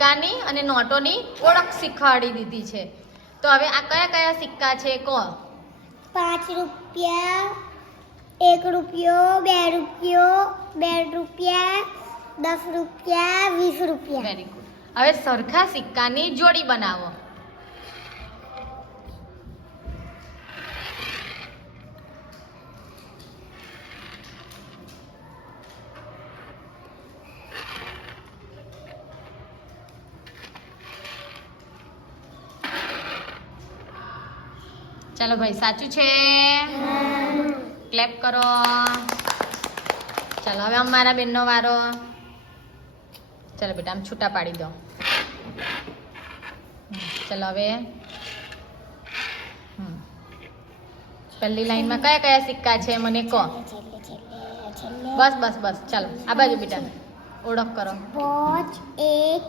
સિક્કાની અને નોટોની ઓળખ શીખવાડી દીધી છે. તો હવે આ કયા કયા સિક્કા છે કહો. 5 રૂપિયા, 1 રૂપિયો, 2 રૂપિયો, 2 રૂપિયા, 10 રૂપિયા, 20 રૂપિયા. Very good. હવે સરખા સિક્કાની જોડી બનાવો. ચાલો ભાઈ, સાચું છે. ક્લેપ કરો. ચાલો હવે અમારા બેનનો વારો. ચાલો બેટા, આમ છૂટા પાડી દો. ચાલો હવે પહેલી લાઈનમાં કયા કયા સિક્કા છે મને કહો. બસ બસ બસ. ચાલો આ બાજુ બેટા ઓળખ કરો. 5, 1,